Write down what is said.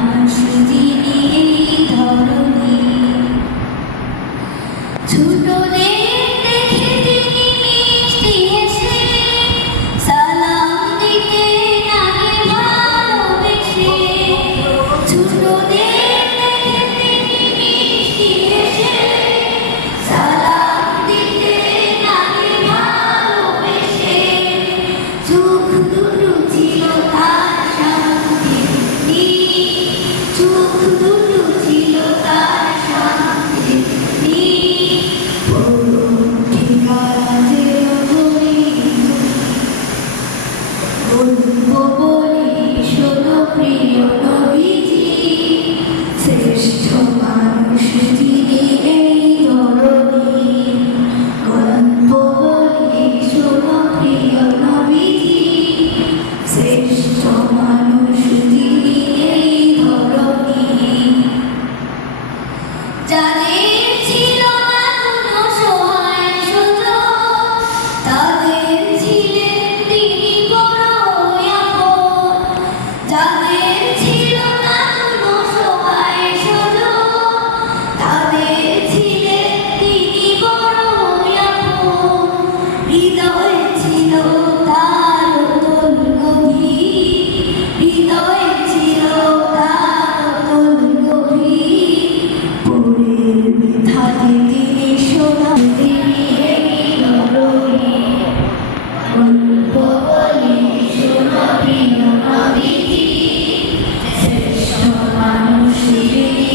মানুষ যিনি এই ধরনী ছোটদের দেখে তিনি মিষ্টি হেসে সালাম দিতে লাগে ভালোবেসে ছোটদের দেখে তিনি মিষ্টি হেসে সালাম দিতে লাগে ভালোবেসে চোখ দুটো ছিল তার শান্তি চোখ দুটো ছিল তার শান্তি প্রিয় নবীজি শ্রেষ্ঠ মানুষ যিনি এই ধরনী গল্প বলি শোনো প্রিয় নবীজি শ্রেষ্ঠ মানুষ যিনি এই ধরনী যাদের ছিল না কোনো সহায় সুযোগ তাদের ছিলেন তিনি বড় আপন যাদের ছিল না কোনো সহায় সুযোগ তাদের ছিলেন তিনি বড় আপন হৃদয়ে ছিল তার অতল গভীর হৃদয়ে ছিল তার অতল গভীর পরের বিধানে তিনি শোনান তিনি এই ধরনী গল্প বলি শোনো প্রিয় নবীজি শ্রেষ্ঠ মানুষ যিনি